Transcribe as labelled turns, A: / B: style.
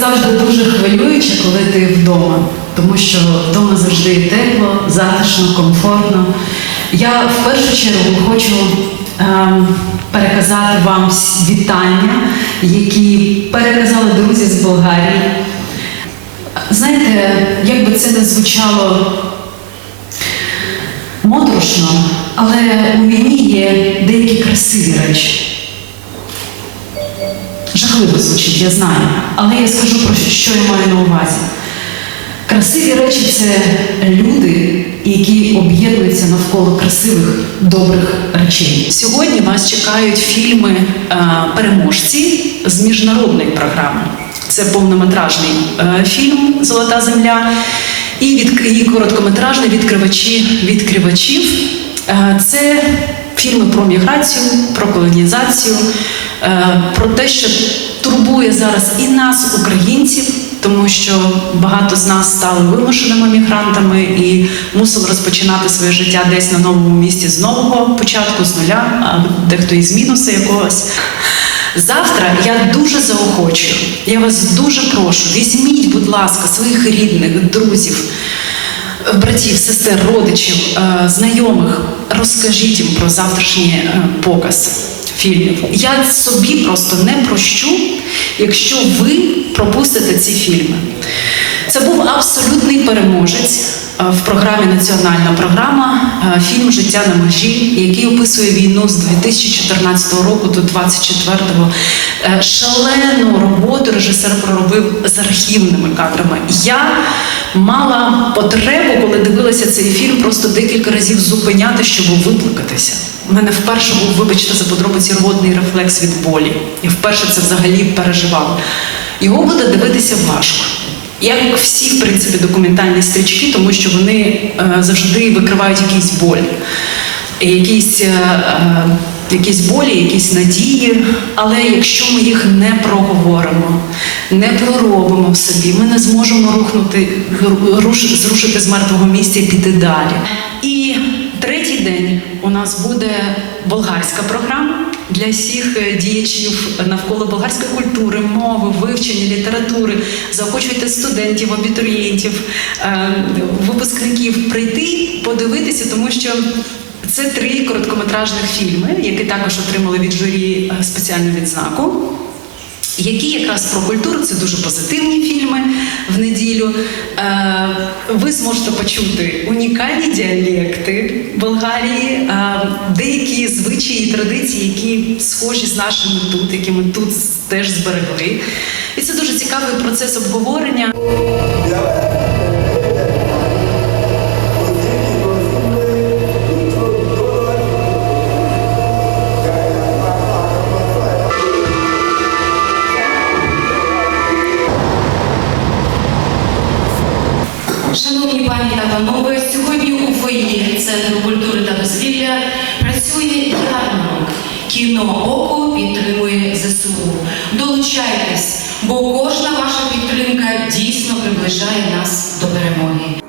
A: завжди дуже хвилююче, коли ти вдома, тому що вдома завжди тепло, затишно, комфортно. Я в першу чергу хочу ем, переказати вам вітання, які переказали друзі з Болгарії. Знаєте, як би це не звучало моторошно, але у війні є деякі красиві речі. Жахливо звучить, я знаю, але я скажу про що я маю на увазі. Красиві речі це люди, які об'єднуються навколо красивих, добрих речей. Сьогодні вас чекають фільми е, переможці з міжнародної програми. Це повнометражний е, фільм Золота земля і, від, і короткометражний відкривачі відкривачів. Е, Це фільми про міграцію, про колонізацію, про те, що турбує зараз і нас, українців, тому що багато з нас стали вимушеними мігрантами і мусили розпочинати своє життя десь на новому місці з нового початку, з нуля, а дехто із мінуса якогось. Завтра я дуже заохочую, я вас дуже прошу, візьміть, будь ласка, своїх рідних, друзів, братів, сестер, родичів, е, знайомих, розкажіть їм про завтрашній е, показ фільмів. Я собі просто не прощу, якщо ви пропустите ці фільми. Це був абсолютний переможець в програмі Національна програма е, фільм Життя на межі, який описує війну з 2014 року до 2024-го. Е, Шалену роботу режисер проробив з архівними кадрами. Я мала потребу, коли дивилася цей фільм, просто декілька разів зупиняти, щоб виплакатися. У мене вперше був, вибачте, за подробиці рвотний рефлекс від болі. І вперше це взагалі переживала. Його буде дивитися важко. Як всі, в принципі, документальні стрічки, тому що вони е, завжди викривають якийсь боль, якісь, е, е, якісь болі, якісь надії. Але якщо ми їх не проговоримо, не проробимо в собі, ми не зможемо рухнути, руш, зрушити з мертвого місця і піти далі. І третій день у нас буде болгарська програма для всіх е, діячів навколо болгарської культури, мови, вивчення літератури. Заохочуйте студентів, абітурієнтів, е, випускників прийти, подивитися, тому що. Це три короткометражних фільми, які також отримали від журі е, спеціальну відзнаку. Які якраз про культуру це дуже позитивні фільми в неділю. Е, ви зможете почути унікальні діалекти Болгарії, е, деякі звичаї і традиції, які схожі з нашими тут, які ми тут теж зберегли. І це дуже цікавий процес обговорення.
B: Шановні пані та панове, сьогодні у фоє Центру культури та дозвілля працює ярмарок. Кіно око підтримує ЗСУ. Долучайтесь, бо кожна ваша підтримка дійсно приближає нас до перемоги.